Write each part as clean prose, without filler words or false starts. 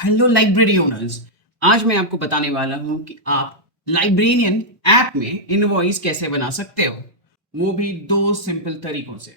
Hello library owners. आज मैं आपको बताने वाला हूँ कि आप लाइब्रेरियन ऐप में इनवॉइस कैसे बना सकते हो, वो भी दो सिंपल तरीकों से।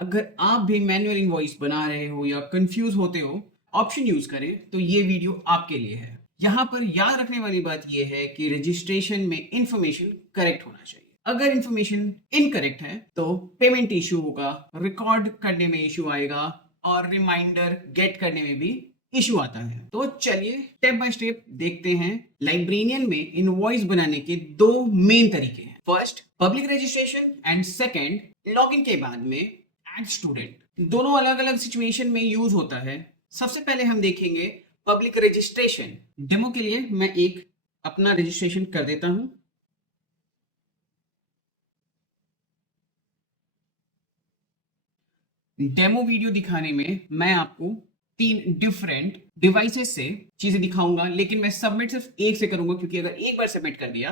अगर आप भी मैनुअल इनवॉइस बना रहे हो या कंफ्यूज होते हो, ऑप्शन यूज करें तो ये वीडियो आपके लिए है। यहाँ पर याद रखने वाली बात यह है कि रजिस्ट्रेशन में इंफॉर्मेशन करेक्ट होना चाहिए। अगर इंफॉर्मेशन इनकरेक्ट है तो पेमेंट इशू होगा, रिकॉर्ड करने में इशू आएगा और रिमाइंडर गेट करने में भी इशू आता है। तो चलिए स्टेप बाय स्टेप देखते हैं। लाइब्रेरियन में इनवॉइस बनाने के दो मेन तरीके हैं। First public registration and second login के बाद में एड स्टूडेंट। दोनों अलग अलग सिचुएशन में यूज होता है। सबसे पहले हम देखेंगे पब्लिक रजिस्ट्रेशन। डेमो के लिए मैं एक अपना रजिस्ट्रेशन कर देता हूं। डेमो वीडियो दिखाने में मैं आपको 3 डिफरेंट डिवाइसेस से चीजें दिखाऊंगा, लेकिन मैं सबमिट सिर्फ एक से करूंगा क्योंकि अगर एक बार सबमिट कर दिया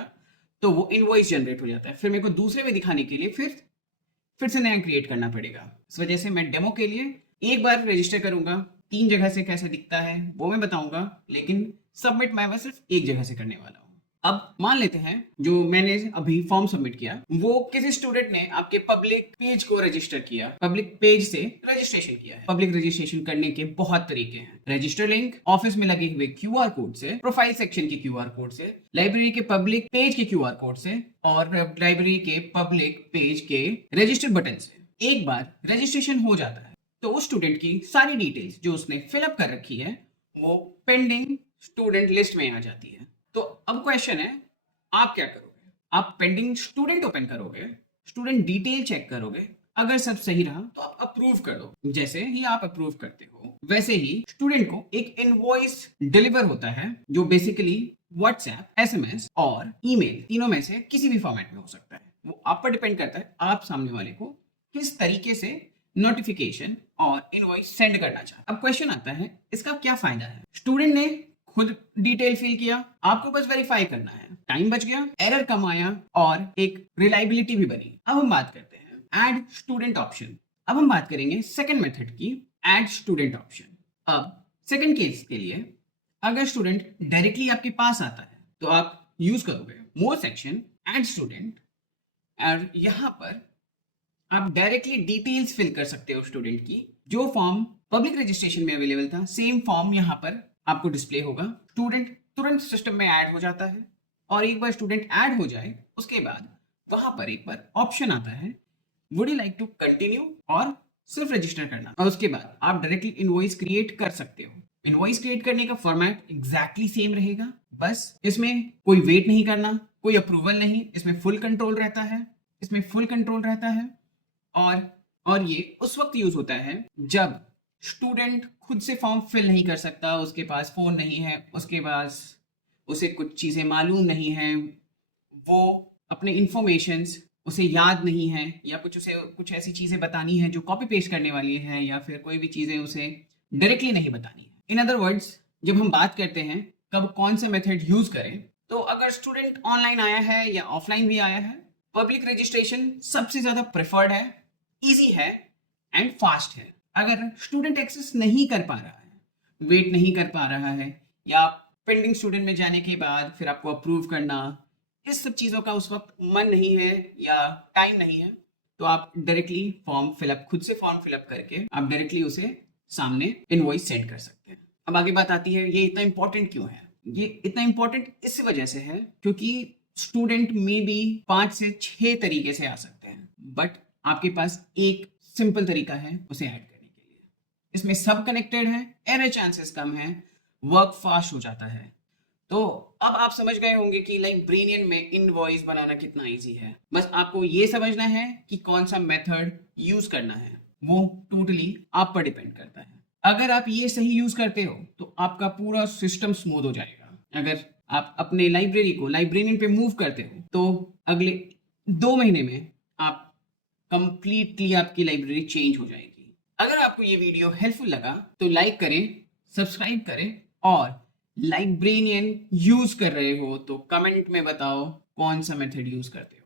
तो वो इनवॉइस जनरेट हो जाता है। फिर मेरे को दूसरे में दिखाने के लिए फिर से नया क्रिएट करना पड़ेगा। इस वजह से मैं डेमो के लिए एक बार रजिस्टर करूंगा। 3 जगह से कैसे दिखता है वो मैं बताऊंगा, लेकिन सबमिट मैं सिर्फ एक जगह से करने वाला हूँ। अब मान लेते हैं जो मैंने अभी फॉर्म सबमिट किया वो किसी स्टूडेंट ने आपके पब्लिक पेज को रजिस्टर किया, पब्लिक पेज से रजिस्ट्रेशन किया है। पब्लिक रजिस्ट्रेशन करने के बहुत तरीके हैं। रजिस्टर लिंक, ऑफिस में लगे हुए क्यूआर कोड से, प्रोफाइल सेक्शन के क्यूआर कोड से, लाइब्रेरी के पब्लिक पेज के क्यूआर कोड से और लाइब्रेरी के पब्लिक पेज के रजिस्टर बटन से। एक बार रजिस्ट्रेशन हो जाता है तो उस स्टूडेंट की सारी डिटेल्स जो उसने फिलअप कर रखी है वो पेंडिंग स्टूडेंट लिस्ट में आ जाती है। तो अब क्वेश्चन है, आप क्या करोगे? आप पेंडिंग स्टूडेंट ओपन करोगे, स्टूडेंट डिटेल चेक करोगे, अगर सब सही रहा तो आप अप्रूव कर दो। जैसे ही आप अप्रूव करते हो वैसे ही स्टूडेंट को एक इनवॉइस डिलीवर होता है जो बेसिकली व्हाट्सएप, एसएमएस और ईमेल तीनों में से किसी भी फॉर्मेट में हो सकता है। वो आप पर डिपेंड करता है आप सामने वाले को किस तरीके से नोटिफिकेशन और इनवॉइस सेंड करना चाहते। अब क्वेश्चन आता है इसका क्या फायदा है? स्टूडेंट ने खुद डिटेल फिल किया, आपको बस वेरीफाई करना है, टाइम बच गया, एरर कम आया और एक रिलायबिलिटी भी बनी। अब हम बात करते हैं ऐड स्टूडेंट ऑप्शन। अब हम बात करेंगे सेकंड मेथड की, ऐड स्टूडेंट ऑप्शन। अब सेकंड केस के लिए अगर स्टूडेंट डायरेक्टली आपके पास आता है तो आप यूज करोगे मोर सेक्शन, ऐड स्टूडेंट, और यहां पर आप डायरेक्टली डिटेल्स फिल कर सकते हो स्टूडेंट की। जो फॉर्म पब्लिक रजिस्ट्रेशन में अवेलेबल था सेम फॉर्म यहाँ पर आपको डिस्प्ले होगा। स्टूडेंट तुरंत सिस्टम में ऐड हो जाता है और एक बार स्टूडेंट ऐड हो जाए उसके बाद वहां पर एक बार ऑप्शन आता है would you like to continue और सिर्फ रजिस्टर करना, और उसके बाद आप डायरेक्टली इनवॉइस क्रिएट कर सकते हो। इनवॉइस क्रिएट करने का फॉर्मेट एग्जैक्टली सेम रहेगा, बस इसमें कोई वेट नहीं करना, कोई अप्रूवल नहीं, इसमें फुल कंट्रोल रहता है। इसमें फुल कंट्रोल रहता है और ये उस वक्त यूज होता है जब स्टूडेंट खुद से फॉर्म फिल नहीं कर सकता, उसके पास फोन नहीं है, उसके पास उसे कुछ चीजें मालूम नहीं है, वो अपने इंफॉर्मेशंस उसे याद नहीं है, या उसे कुछ ऐसी चीजें बतानी है जो कॉपी पेस्ट करने वाली है, या फिर कोई भी चीजें उसे डायरेक्टली नहीं बतानी है। इन अदर वर्ड्स, जब हम बात करते हैं कब कौन से मेथड यूज करें, तो अगर स्टूडेंट ऑनलाइन आया है या ऑफलाइन भी आया है, पब्लिक रजिस्ट्रेशन सबसे ज्यादा प्रेफर्ड है, इजी है एंड फास्ट है। अगर स्टूडेंट एक्सेस नहीं कर पा रहा है, वेट नहीं कर पा रहा है, या पेंडिंग स्टूडेंट में जाने के बाद फिर आपको अप्रूव करना, इस सब चीज़ों का उस वक्त मन नहीं है या टाइम नहीं है, तो आप डायरेक्टली खुद से फॉर्म फिलअप करके आप डायरेक्टली उसे सामने इनवॉइस सेंड कर सकते हैं। अब आगे बात आती है ये इतना इंपॉर्टेंट क्यों है? ये इतना इंपॉर्टेंट इस वजह से है क्योंकि स्टूडेंट में भी 5 से 6 तरीके से आ सकते हैं, बट आपके पास एक सिंपल तरीका है उसे ऐड करने के लिए। इसमें सब कनेक्टेड है, एरर चांसेस कम है, वर्क फास्ट हो जाता है। तो अब आप समझ गए होंगे कि लाइब्रेरियन में इनवॉइस बनाना कितना इजी है। बस आपको ये समझना है कि कौन सा मेथड यूज करना है, वो टोटली आप पर डिपेंड करता है। अगर आप ये सही यूज करते हो तो आपका पूरा सिस्टम स्मूथ हो जाएगा। अगर आप अपने लाइब्रेरी को लाइब्रेरियन पे मूव करते हो तो अगले 2 महीने में आप कंप्लीटली आपकी लाइब्रेरी चेंज हो जाएगी। अगर आपको ये वीडियो हेल्पफुल लगा तो लाइक करें, सब्सक्राइब करें, और लाइब्रेरियन यूज कर रहे हो तो कमेंट में बताओ कौन सा मेथड यूज करते हो।